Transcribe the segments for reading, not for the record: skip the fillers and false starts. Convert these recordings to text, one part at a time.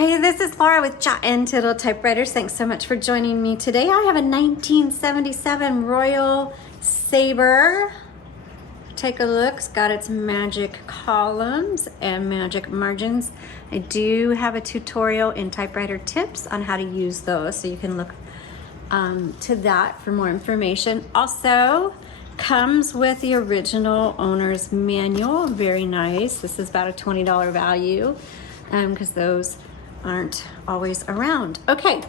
Hey, this is Laura with Untitled Typewriters. Thanks so much for joining me today. I have a 1977 Royal Sabre. Take a look. It's got its magic columns and magic margins. I do have a tutorial in Typewriter tips on how to use those, so you can look to that for more information. Also comes with the original owner's manual. Very nice. This is about a $20 value because those aren't always around. Okay,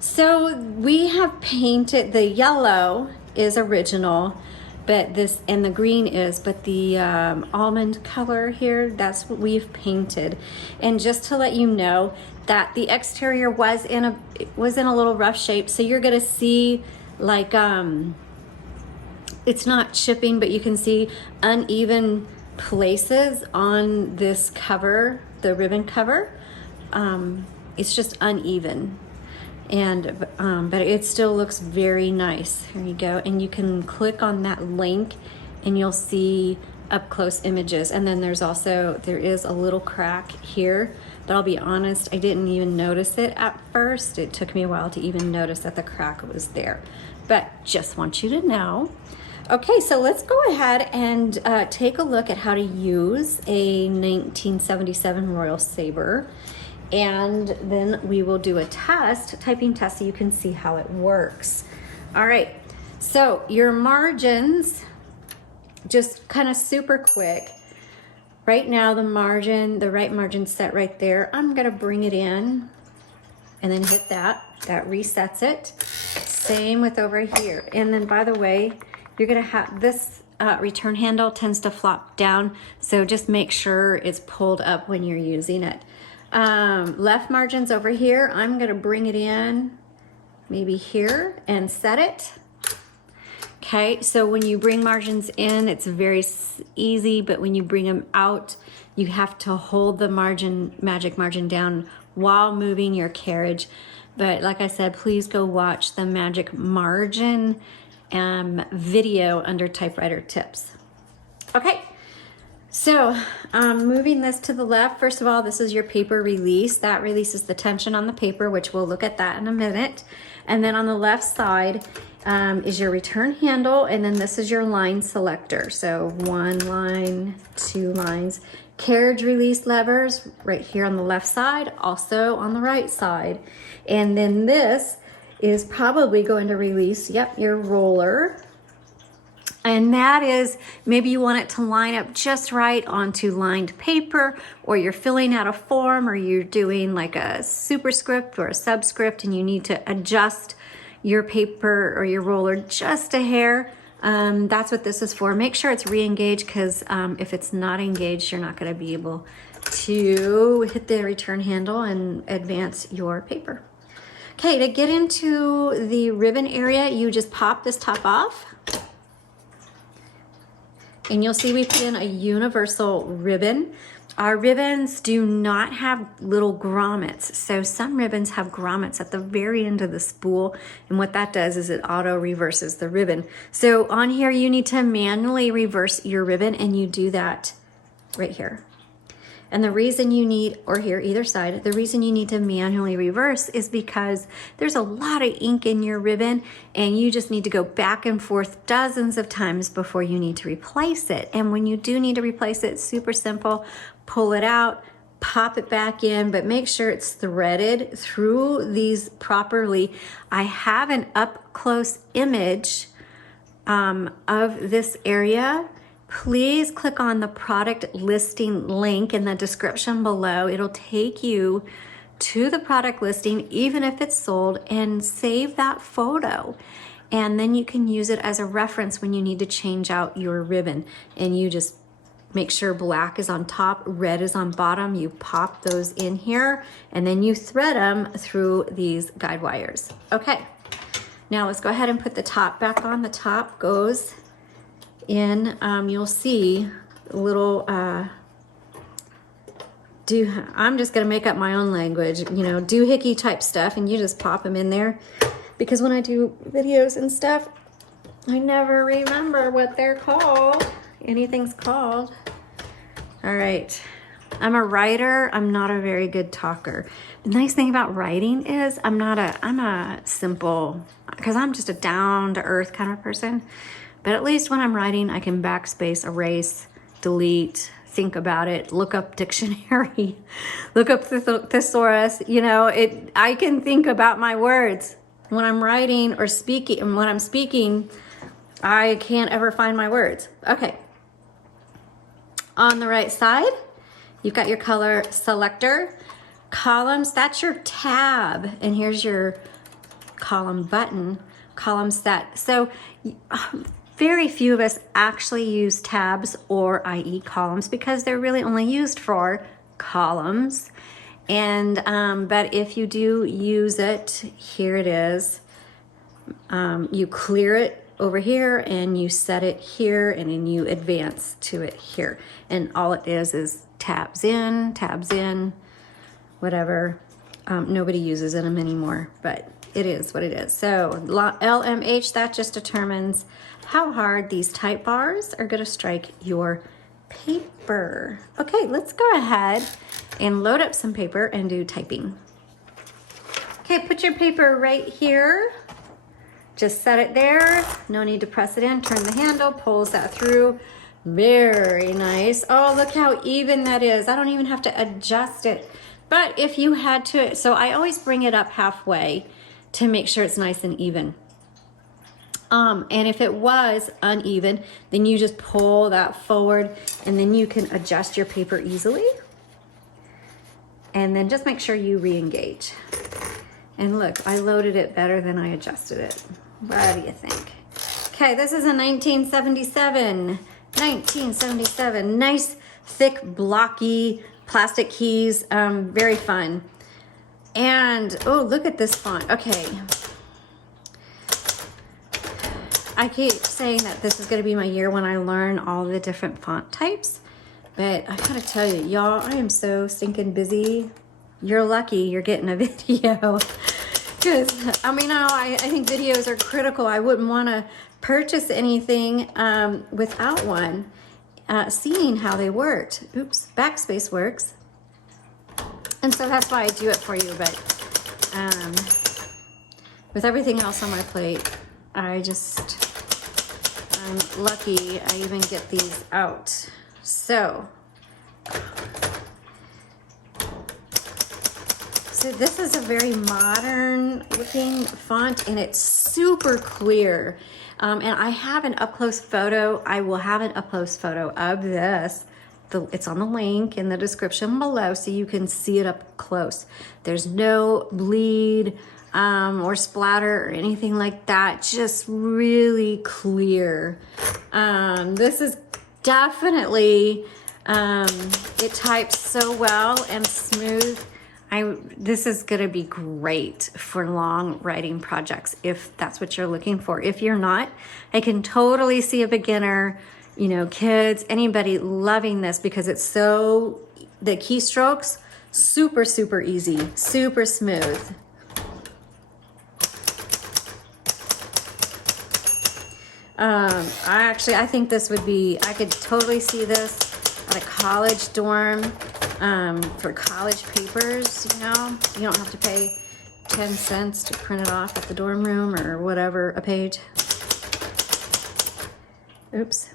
so we have painted, the yellow is original, but this, and the green is, but the almond color here, that's what we've painted. And just to let you know that the exterior was in a little rough shape, so you're gonna see like it's not chipping, but you can see uneven places on this cover, the ribbon cover. It's just uneven, and but it still looks very nice. Here you go, and you can click on that link and you'll see up close images. And then there is a little crack here, but I'll be honest, I didn't even notice it at first. It took me a while to even notice that the crack was there, but just want you to know. Okay, so let's go ahead and take a look at how to use a 1977 Royal Sabre. And then we will do a typing test, so you can see how it works. All right, so your margins, just kind of super quick. Right now the right margin set right there. I'm gonna bring it in and then hit that resets it. Same with over here. And then, by the way, you're gonna have this return handle tends to flop down, so just make sure it's pulled up when you're using it. Left margins over here, I'm gonna bring it in maybe here and set it. Okay, so when you bring margins in, it's very easy, but when you bring them out, you have to hold the magic margin down while moving your carriage. But like I said, please go watch the magic margin video under Typewriter tips. Okay. So moving this to the left, first of all, this is your paper release. That releases the tension on the paper, which we'll look at that in a minute. And then on the left side is your return handle, and then this is your line selector. So 1 line, 2 lines. Carriage release levers right here on the left side, also on the right side. And then this is probably going to release, your roller. And that is, maybe you want it to line up just right onto lined paper, or you're filling out a form, or you're doing like a superscript or a subscript and you need to adjust your paper or your roller just a hair. That's what this is for. Make sure it's re-engaged, because if it's not engaged, you're not going to be able to hit the return handle and advance your paper. Okay, to get into the ribbon area, you just pop this top off. And you'll see we put in a universal ribbon. Our ribbons do not have little grommets. So some ribbons have grommets at the very end of the spool. And what that does is it auto reverses the ribbon. So on here, you need to manually reverse your ribbon, and you do that right here. And the reason you need, or here, either side, the reason you need to manually reverse is because there's a lot of ink in your ribbon, and you just need to go back and forth dozens of times before you need to replace it. And when you do need to replace it, it's super simple. Pull it out, pop it back in, but make sure it's threaded through these properly. I have an up close image of this area. Please click on the product listing link in the description below. It'll take you to the product listing, even if it's sold, and save that photo. And then you can use it as a reference when you need to change out your ribbon. And you just make sure black is on top, red is on bottom. You pop those in here, and then you thread them through these guide wires. Okay, now let's go ahead and put the top back on. The top goes in, you'll see a little I'm just gonna make up my own language, doohickey type stuff, and you just pop them in there, because when I do videos and stuff, I never remember what they're called. Anything's called. All right, I'm a writer. I'm not a very good talker. The nice thing about writing is I'm a simple, because I'm just a down to earth kind of person. But at least when I'm writing, I can backspace, erase, delete, think about it, look up dictionary, look up thesaurus. You know, I can think about my words. When I'm writing or speaking, and when I'm speaking, I can't ever find my words. Okay. On the right side, you've got your color selector. Columns, that's your tab. And here's your column button, column set. So very few of us actually use tabs or i.e. columns because they're really only used for columns. And but if you do use it, here it is. You clear it over here and you set it here, and then you advance to it here. And all it is tabs in, whatever. Nobody uses them anymore, but it is what it is. So LMH, that just determines how hard these type bars are going to strike your paper. Okay, let's go ahead and load up some paper and do typing. Okay, put your paper right here. Just set it there. No need to press it in. Turn the handle, pulls that through. Very nice. Oh, look how even that is. I don't even have to adjust it. But if you had to, so I always bring it up halfway to make sure it's nice and even. And if it was uneven, then you just pull that forward and then you can adjust your paper easily. And then just make sure you re-engage. And look, I loaded it better than I adjusted it. What do you think? Okay, this is a 1977. 1977. Nice, thick, blocky plastic keys. Very fun. And, oh, look at this font. Okay. I keep saying that this is going to be my year when I learn all the different font types. But I gotta tell you, y'all, I am so stinking busy. You're lucky you're getting a video. Because, I mean, I think videos are critical. I wouldn't want to purchase anything without one. Seeing how they worked. Oops, backspace works. And so that's why I do it for you. But with everything else on my plate, I'm lucky I even get these out. So this is a very modern looking font and it's super clear. And I have an up-close photo. I will have an up-close photo of this. It's on the link in the description below so you can see it up close. There's no bleed or splatter or anything like that. Just really clear. This is definitely, it types so well and smooth. This is going to be great for long writing projects if that's what you're looking for. If you're not, I can totally see a beginner, you know, kids, anybody loving this because it's so, the keystrokes, super, super easy, super smooth. I think this would be, I could totally see this at a college dorm. For college papers, you know, you don't have to pay 10 cents to print it off at the dorm room or whatever, a page. Oops.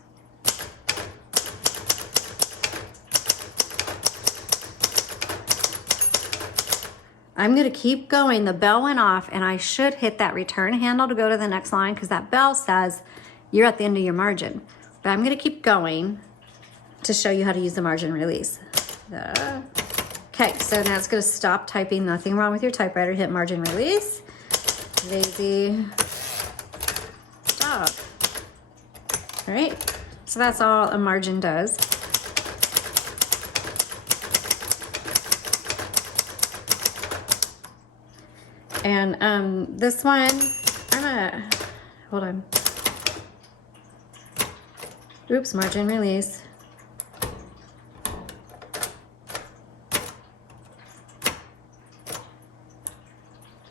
I'm going to keep going. The bell went off and I should hit that return handle to go to the next line because that bell says you're at the end of your margin. But I'm going to keep going to show you how to use the margin release. Okay, so now it's going to stop typing. Nothing wrong with your typewriter. Hit margin release. Lazy stop. All right, so that's all a margin does. And this one, hold on. Oops, margin release.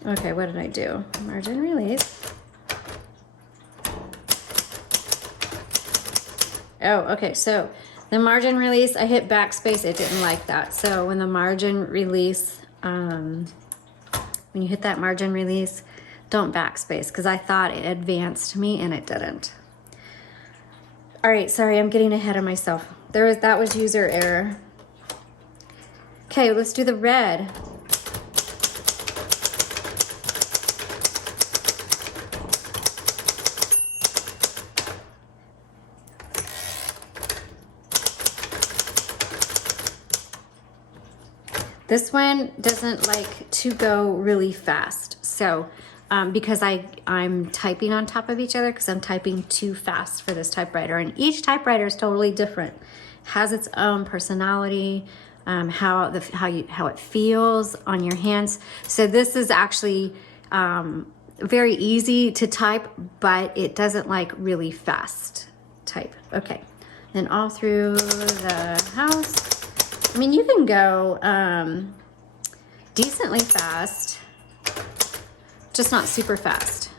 Okay, what did I do? Margin release. Oh, okay, so The margin release, I hit backspace, it didn't like that. So when the margin release, when you hit that margin release, don't backspace, because I thought it advanced me and it didn't. All right, sorry, I'm getting ahead of myself. That was user error. Okay, let's do the red. This one doesn't like to go really fast. So, because I'm typing on top of each other, because I'm typing too fast for this typewriter. And each typewriter is totally different. Has its own personality, how it feels on your hands. So this is actually very easy to type, but it doesn't like really fast type. Okay, then all through the house. I mean, you can go decently fast, just not super fast.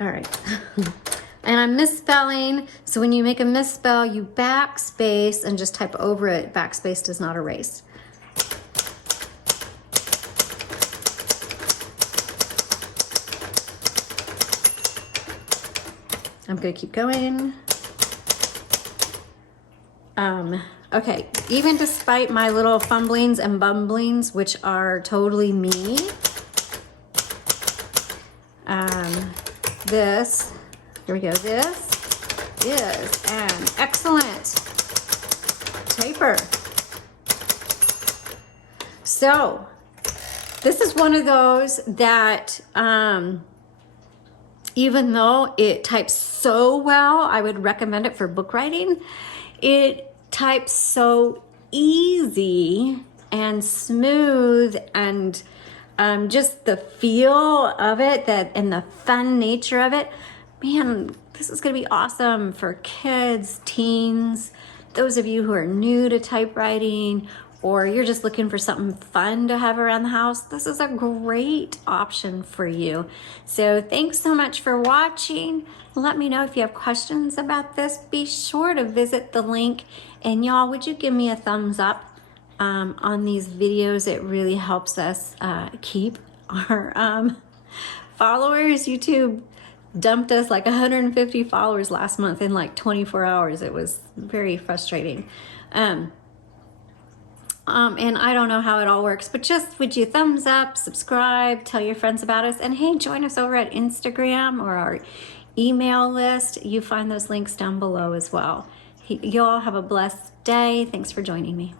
All right. And I'm misspelling, so when you make a misspell, you backspace and just type over it. Backspace does not erase. I'm gonna keep going. Okay, even despite my little fumblings and bumblings, which are totally me, here we go, this is an excellent taper. So, this is one of those that, even though it types so well, I would recommend it for book writing. It types so easy and smooth, and just the feel of it, and the fun nature of it. Man, this is gonna be awesome for kids, teens, those of you who are new to typewriting, or you're just looking for something fun to have around the house. This is a great option for you. So thanks so much for watching. Let me know if you have questions about this. Be sure to visit the link. And y'all, would you give me a thumbs up on these videos? It really helps us keep our followers. YouTube dumped us like 150 followers last month in like 24 hours. It was very frustrating. And I don't know how it all works, but just would you thumbs up, subscribe, tell your friends about us, and hey, join us over at Instagram or our email list. You find those links down below as well. You all have a blessed day. Thanks for joining me.